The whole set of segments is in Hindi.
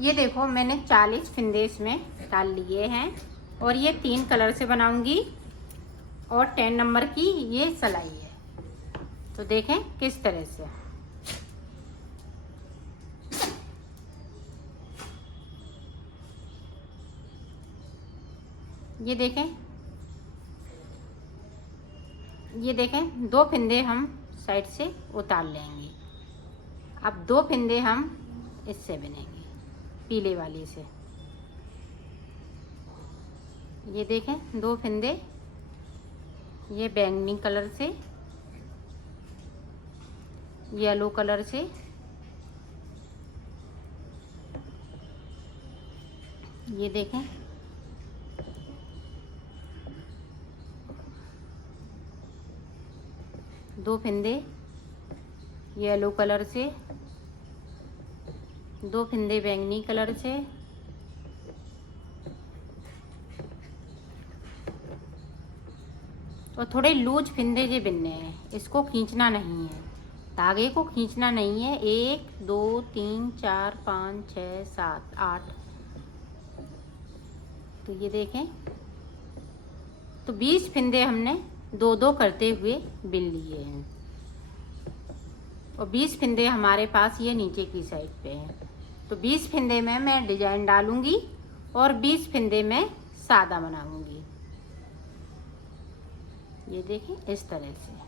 ये देखो मैंने 40 फिंदे इसमें डाल लिए हैं और ये 3 कलर से बनाऊंगी और 10 नंबर की ये सिलाई है। तो देखें किस तरह से। ये देखें 2 फिंदे हम साइड से उतार लेंगे। अब 2 फिंदे हम इससे बनेंगे, पीले वाले से। ये देखें 2 फिंदे ये बैंगनी कलर से, येलो कलर से, ये देखें दो फिंदे येलो कलर से, 2 फिंदे बैंगनी कलर से, और थोड़े लूज फिंदे जे बिनने हैं। इसको खींचना नहीं है, धागे को खींचना नहीं है। 1 2 3 4 5 6 7 8। तो ये देखें, तो 20 फिंदे हमने 2-2 करते हुए बिन लिए हैं और 20 फिंदे हमारे पास ये नीचे की साइड पे हैं। तो 20 फिंदे में मैं डिजाइन डालूंगी और 20 फिंदे में सादा बनाऊंगी। ये देखें इस तरह से।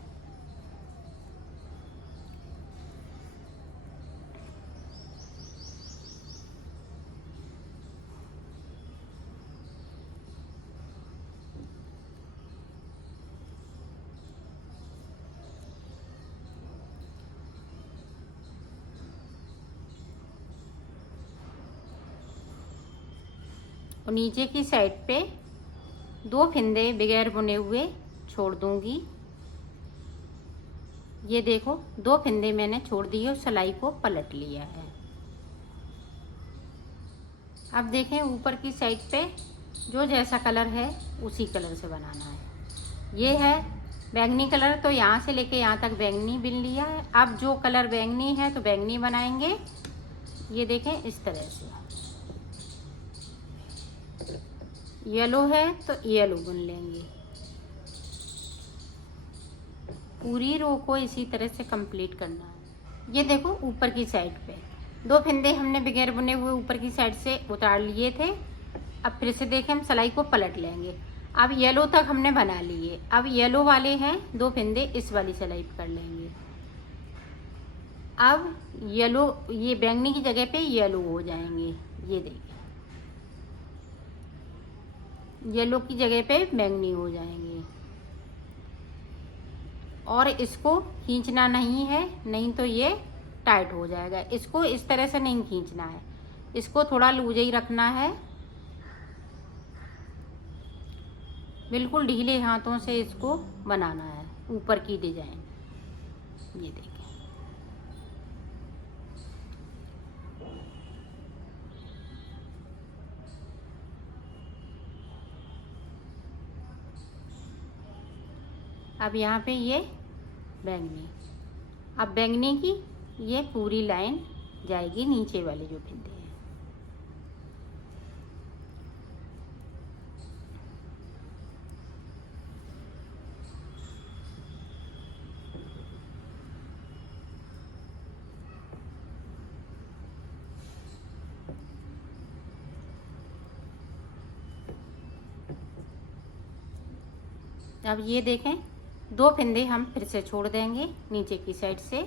और नीचे की साइड पे 2 फिंदे बगैर बुने हुए छोड़ दूंगी। ये देखो 2 फिंदे मैंने छोड़ दिए और सिलाई को पलट लिया है। अब देखें ऊपर की साइड पे जो जैसा कलर है उसी कलर से बनाना है। ये है बैंगनी कलर, तो यहाँ से लेके यहाँ तक बैंगनी बिन लिया है। अब जो कलर बैंगनी है तो बैंगनी बनाएंगे। ये देखें इस तरह से। येलो है तो येलो बुन लेंगे। पूरी रो को इसी तरह से कंप्लीट करना है। ये देखो ऊपर की साइड पे 2 फिंदे हमने बगैर बुने हुए ऊपर की साइड से उतार लिए थे। अब फिर से देखें हम सिलाई को पलट लेंगे। अब येलो तक हमने बना लिए। अब येलो वाले हैं 2 फिंदे इस वाली सिलाई कर लेंगे। अब येलो, ये बैंगनी की जगह पे येलो हो जाएंगे। ये देखिए येलो की जगह पे बैंगनी हो जाएंगे। और इसको खींचना नहीं है, नहीं तो ये टाइट हो जाएगा। इसको इस तरह से नहीं खींचना है, इसको थोड़ा लूज ही रखना है। बिल्कुल ढीले हाथों से इसको बनाना है ऊपर की डिजाइन। ये देखिए अब यहाँ पे ये बैंगनी, अब बैंगनी की ये पूरी लाइन जाएगी नीचे वाले जो फिंदे हैं। अब ये देखें 2 फिंदे हम फिर से छोड़ देंगे नीचे की साइड से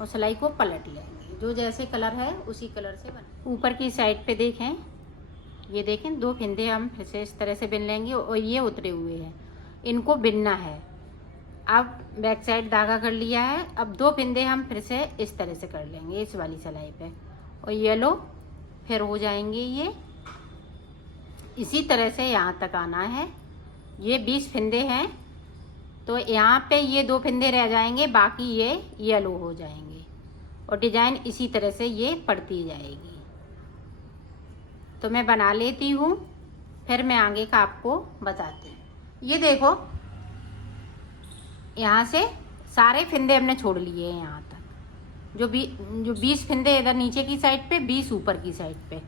और सिलाई को पलट लेंगे। जो जैसे कलर है उसी कलर से बना। ऊपर की साइड पे देखें, ये देखें 2 फिंदे हम फिर से इस तरह से बिन लेंगे और ये उतरे हुए हैं, इनको बिनना है। अब बैक साइड धागा कर लिया है। अब 2 फिंदे हम फिर से इस तरह से कर लेंगे इस वाली सिलाई पे और येलो फिर हो जाएंगे। ये इसी तरह से यहाँ तक आना है। ये 20 फिंदे हैं तो यहाँ पे ये 2 फिंदे रह जाएंगे, बाकी ये येलो हो जाएंगे और डिजाइन इसी तरह से ये पड़ती जाएगी। तो मैं बना लेती हूँ, फिर मैं आगे का आपको बताती हूँ। ये देखो यहाँ से सारे फिंदे हमने छोड़ लिए हैं यहाँ तक। जो 20 फिंदे इधर नीचे की साइड पे, 20 ऊपर की साइड पे।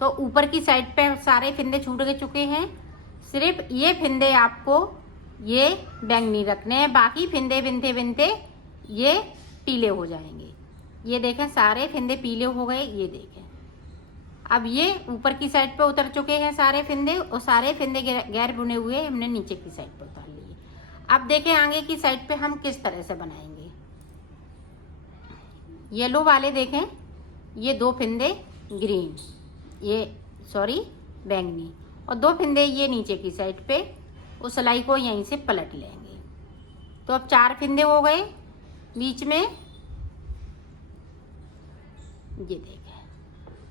तो ऊपर की साइड पे सारे फिंदे छूट चुके हैं। सिर्फ ये फिंदे आपको ये बैंगनी रखने हैं, बाकी फिंदे बिनते बिनते ये पीले हो जाएंगे। ये देखें सारे फिंदे पीले हो गए, ये देखें। अब ये ऊपर की साइड पे उतर चुके हैं सारे फिंदे, और सारे फिंदे गैर बुने हुए हमने नीचे की साइड पे उतार लिए। अब देखें आगे की साइड पे हम किस तरह से बनाएंगे। येलो वाले देखें, ये 2 फिंदे ग्रीन, ये सॉरी बैंगनी, और 2 फिंदे ये नीचे की साइड पे। उस सिलाई को यहीं से पलट लेंगे। तो अब 4 फिंदे हो गए बीच में, ये देखें।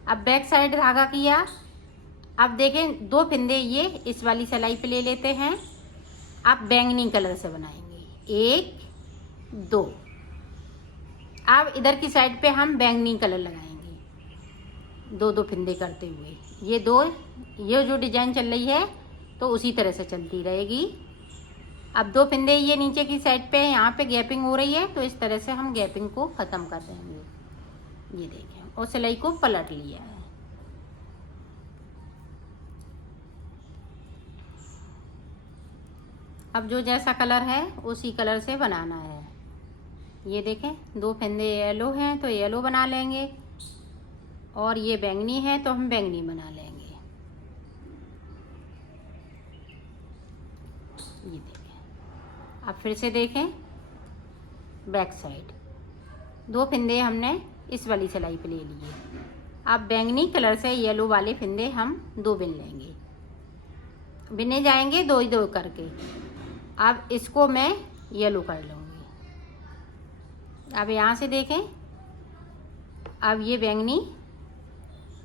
अब बैक साइड धागा किया। अब देखें 2 फिंदे ये इस वाली सिलाई पे ले लेते हैं। अब बैंगनी कलर से बनाएंगे, 1 2। अब इधर की साइड पे हम बैंगनी कलर लगाएंगे 2 फिंदे करते हुए। ये जो डिजाइन चल रही है तो उसी तरह से चलती रहेगी। अब 2 फिंदे ये नीचे की साइड पे, यहाँ पे गैपिंग हो रही है, तो इस तरह से हम गैपिंग को ख़त्म कर देंगे। ये देखें, और सिलाई को पलट लिया है। अब जो जैसा कलर है उसी कलर से बनाना है। ये देखें 2 फिंदे येलो हैं तो येलो बना लेंगे, और ये बैंगनी है तो हम बैंगनी बना लेंगे। ये देखें। अब फिर से देखें बैक साइड, 2 फिंदे हमने इस वाली सिलाई पे ले लिए। अब बैंगनी कलर से येलो वाले फिंदे हम 2 बिन लेंगे, बिने जाएंगे 2 करके। अब इसको मैं येलो कर लूँगी। अब यहाँ से देखें, अब ये बैंगनी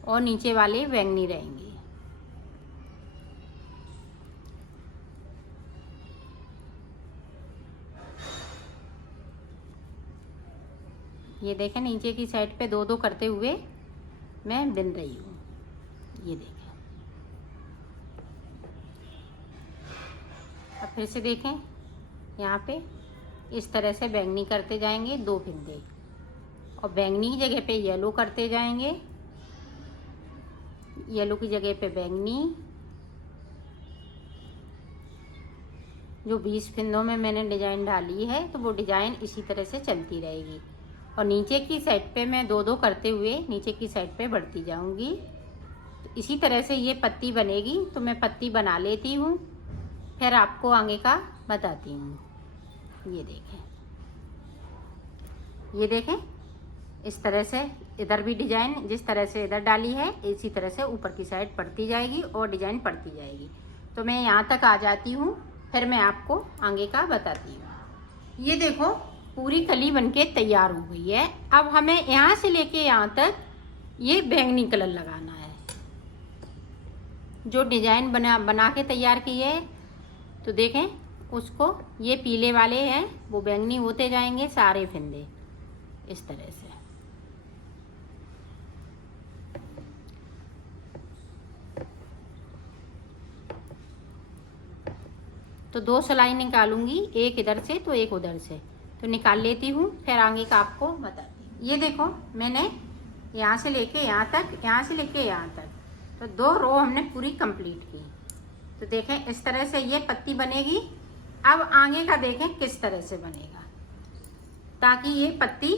और नीचे वाले बैंगनी रहेंगे। ये देखें नीचे की साइड पे 2 करते हुए मैं बिन रही हूँ। ये देखें। अब फिर से देखें, यहाँ पे इस तरह से बैंगनी करते जाएंगे 2 फिंदे, और बैंगनी की जगह पे येलो करते जाएंगे, येलो की जगह पे बैंगनी। जो 20 फिंदों में मैंने डिजाइन डाली है तो वो डिजाइन इसी तरह से चलती रहेगी, और नीचे की साइड पे मैं 2 करते हुए नीचे की साइड पे बढ़ती जाऊंगी। तो इसी तरह से ये पत्ती बनेगी। तो मैं पत्ती बना लेती हूँ, फिर आपको आगे का बताती हूँ। ये देखें इस तरह से इधर भी डिजाइन जिस तरह से इधर डाली है इसी तरह से ऊपर की साइड पड़ती जाएगी और डिजाइन पड़ती जाएगी। तो मैं यहाँ तक आ जाती हूँ, फिर मैं आपको आगे का बताती हूँ। ये देखो पूरी कली बनके तैयार हो गई है। अब हमें यहाँ से लेके यहाँ तक ये बैंगनी कलर लगाना है। जो डिजाइन बना के तैयार की है, तो देखें उसको, ये पीले वाले हैं वो बैंगनी होते जाएंगे सारे फिंदे इस तरह से। तो 2 सिलाई निकालूंगी, एक इधर से तो एक उधर से। तो निकाल लेती हूँ, फिर आगे का आपको बताती हूँ। ये देखो मैंने यहाँ से लेके यहाँ तक, यहाँ से लेके यहाँ तक, तो 2 रो हमने पूरी कंप्लीट की। तो देखें इस तरह से ये पत्ती बनेगी। अब आगे का देखें किस तरह से बनेगा, ताकि ये पत्ती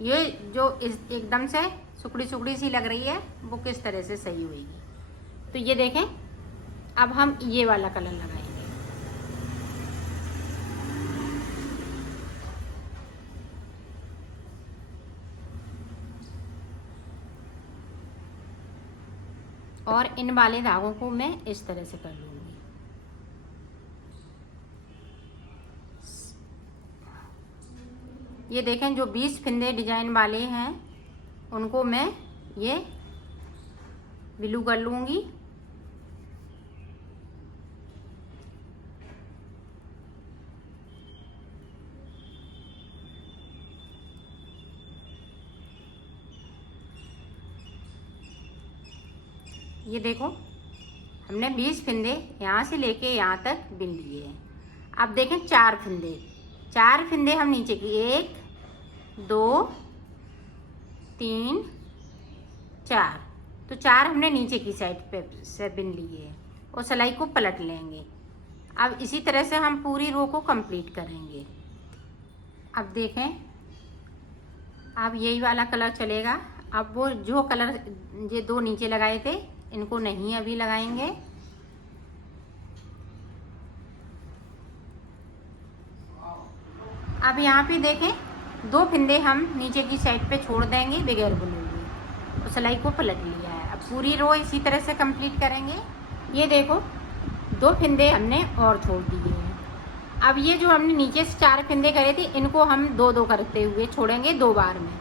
ये जो एकदम से सुकड़ी सुकड़ी सी लग रही है वो किस तरह से सही होगी। तो ये देखें अब हम ये वाला कलर लगाएंगे। और इन वाले धागों को मैं इस तरह से कर लूँगी। ये देखें जो 20 फिंदे डिजाइन वाले हैं उनको मैं ये ब्लू कर लूँगी। ये देखो हमने 20 फिंदे यहाँ से लेके यहाँ तक बिन लिए हैं। अब देखें 4 फिंदे हम नीचे की 1 2 3 4, तो 4 हमने नीचे की साइड पे से बिन लिए हैं और सिलाई को पलट लेंगे। अब इसी तरह से हम पूरी रो को कंप्लीट करेंगे। अब देखें, अब यही वाला कलर चलेगा। अब वो जो कलर ये 2 नीचे लगाए थे इनको नहीं अभी लगाएंगे। अब यहाँ पे देखें 2 फिंदे हम नीचे की साइड पे छोड़ देंगे बगैर बुने हुए, तो सिलाई को पलट लिया है। अब पूरी रो इसी तरह से कंप्लीट करेंगे। ये देखो 2 फिंदे हमने और छोड़ दिए हैं। अब ये जो हमने नीचे से 4 फिंदे करे थे इनको हम 2-2 करते हुए छोड़ेंगे 2 बार में।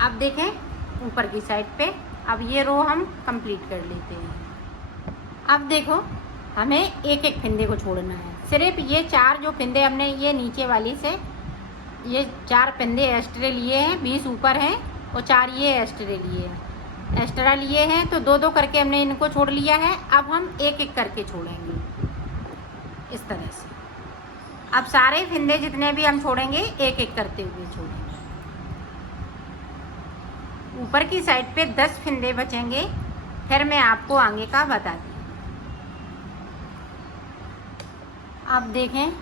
अब देखें ऊपर की साइड पे, अब ये रो हम कंप्लीट कर लेते हैं। अब देखो हमें एक एक फिंदे को छोड़ना है। सिर्फ ये 4 जो फिंदे हमने ये नीचे वाली से ये 4 फिंदे एक्स्ट्रा लिए हैं, 20 ऊपर हैं और 4 ये एक्स्ट्रा लिए हैं। एक्स्ट्रा लिए हैं तो 2-2 करके हमने इनको छोड़ लिया है। अब हम एक एक करके छोड़ेंगे इस तरह से। अब सारे फिंदे जितने भी हम छोड़ेंगे एक एक करते हुए छोड़ेंगे। ऊपर की साइड पे 10 फिंदे बचेंगे, फिर मैं आपको आगे का बताती हूँ। अब देखें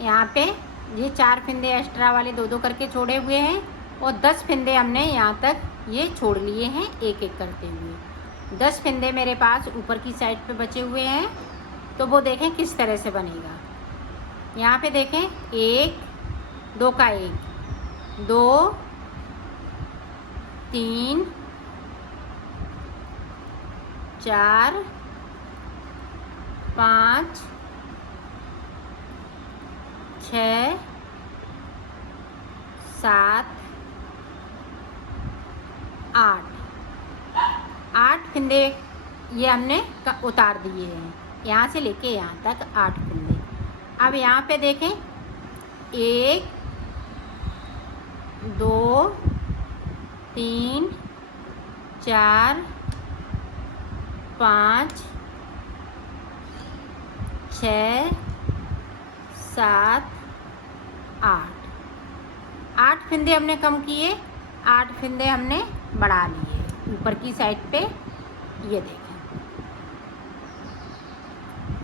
यहाँ पे ये 4 फिंदे एक्स्ट्रा वाले 2-2 करके छोड़े हुए हैं और 10 फिंदे हमने यहाँ तक ये छोड़ लिए हैं एक एक करते हुए। 10 फिंदे मेरे पास ऊपर की साइड पे बचे हुए हैं, तो वो देखें किस तरह से बनेगा। यहाँ पे देखें 1 2 का 1 2 3 4 5 6 7 8 फिंदे ये हमने उतार दिए हैं, यहाँ से लेके यहाँ तक 8 फिंदे। अब यहाँ पे देखें 1 2 3 4 5 6 7 8 फिंदे हमने कम किए, 8 फिंदे हमने बढ़ा लिए ऊपर की साइड पे। ये देखें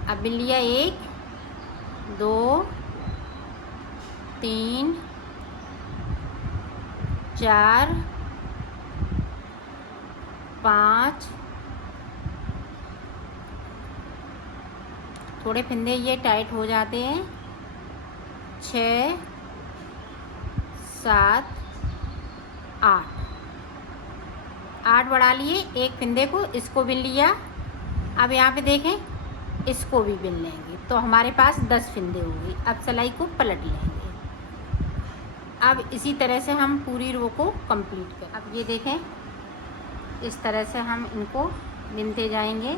अब बिन लिया 1 2 3 4 5, थोड़े फिंदे ये टाइट हो जाते हैं, 6 7 8 बढ़ा लिए। एक फिंदे को इसको बिन लिया। अब यहाँ पे देखें इसको भी बिन लेंगे तो हमारे पास 10 फिंदे हो गई। अब सिलाई को पलट लेंगे। अब इसी तरह से हम पूरी रो को कंप्लीट करें। अब ये देखें इस तरह से हम इनको बिनते जाएंगे।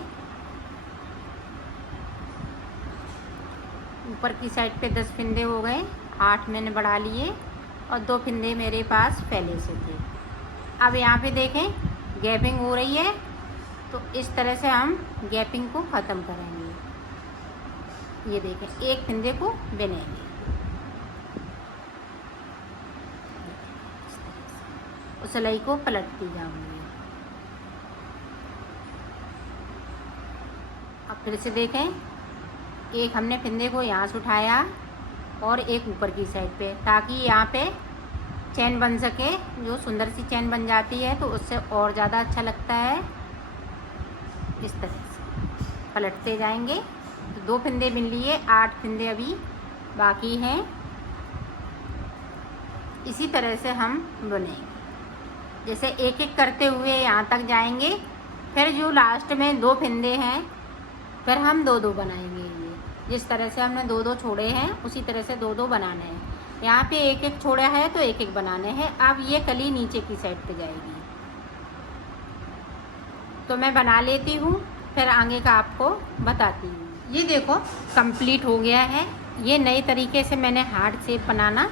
ऊपर की साइड पे 10 फिंदे हो गए, 8 मैंने बढ़ा लिए और 2 फिंदे मेरे पास पहले से थे। अब यहाँ पे देखें गैपिंग हो रही है, तो इस तरह से हम गैपिंग को ख़त्म करेंगे। ये देखें एक फिंदे को बिनेंगे और सिलाई को पलटती जाऊंगी। अब फिर से देखें एक हमने फिंदे को यहाँ से उठाया और एक ऊपर की साइड पे, ताकि यहाँ पे चैन बन सके। जो सुंदर सी चैन बन जाती है तो उससे और ज़्यादा अच्छा लगता है। इस तरह से पलटते जाएंगे। तो 2 फिंदे बिन लिए, 8 फिंदे अभी बाकी हैं। इसी तरह से हम बुनेंगे, जैसे एक एक करते हुए यहाँ तक जाएंगे। फिर जो लास्ट में 2 फिंदे हैं फिर हम 2-2 बनाएंगे। ये जिस तरह से हमने 2-2 छोड़े हैं उसी तरह से 2-2 बनाने हैं। यहाँ पे एक एक छोड़ा है तो एक एक बनाने हैं। अब ये कली नीचे की साइड पे जाएगी, तो मैं बना लेती हूँ, फिर आगे का आपको बताती हूँ। ये देखो कंप्लीट हो गया है। ये नए तरीके से मैंने हार्ट शेप बनाना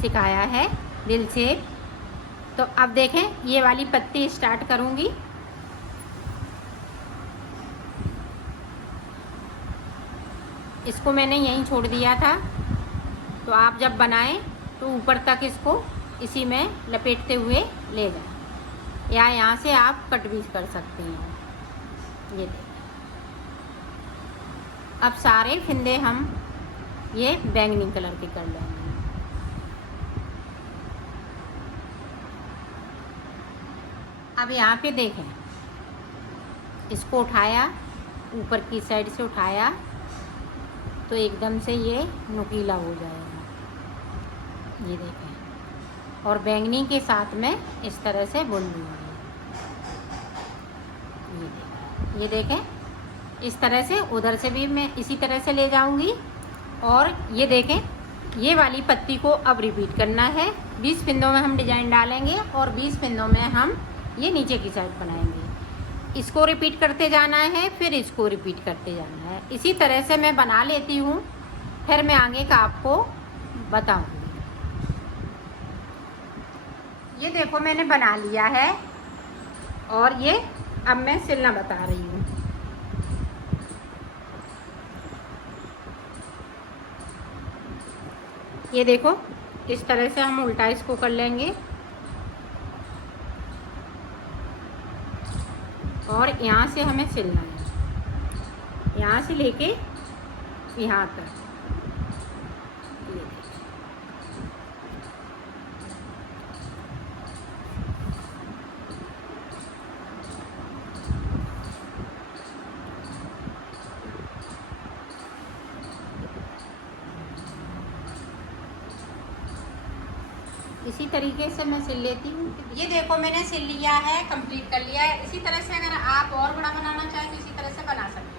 सिखाया है, दिल शेप। तो अब देखें ये वाली पत्ती स्टार्ट करूँगी। इसको मैंने यहीं छोड़ दिया था, तो आप जब बनाएं तो ऊपर तक इसको इसी में लपेटते हुए ले जाएं, या यहाँ से आप कट भी कर सकते हैं। ये देखिए, अब सारे फिंदे हम ये बैंगनी कलर के कर लेंगे। अब यहाँ पे देखें, इसको उठाया, ऊपर की साइड से उठाया तो एकदम से ये नुकीला हो जाएगा। ये देखें, और बैंगनी के साथ में इस तरह से बुन लूँगी। ये देखें, इस तरह से उधर से भी मैं इसी तरह से ले जाऊंगी। और ये देखें, ये वाली पत्ती को अब रिपीट करना है। 20 फिंदों में हम डिजाइन डालेंगे और 20 फिंदों में हम ये नीचे की साइड बनाएंगे। इसको रिपीट करते जाना है, फिर इसको रिपीट करते जाना है। इसी तरह से मैं बना लेती हूँ, फिर मैं आगे का आपको बताऊंगी। ये देखो, मैंने बना लिया है और ये अब मैं सिलना बता रही हूँ। ये देखो, इस तरह से हम उल्टा इसको कर लेंगे और यहाँ से हमें सिलना है, यहाँ से लेके यहाँ तक। इसी तरीके से मैं सिल लेती हूँ। ये देखो, मैंने सिल लिया है, कंप्लीट कर लिया है। इसी तरह से अगर आप और बड़ा बनाना चाहें तो इसी तरह से बना सकते हैं।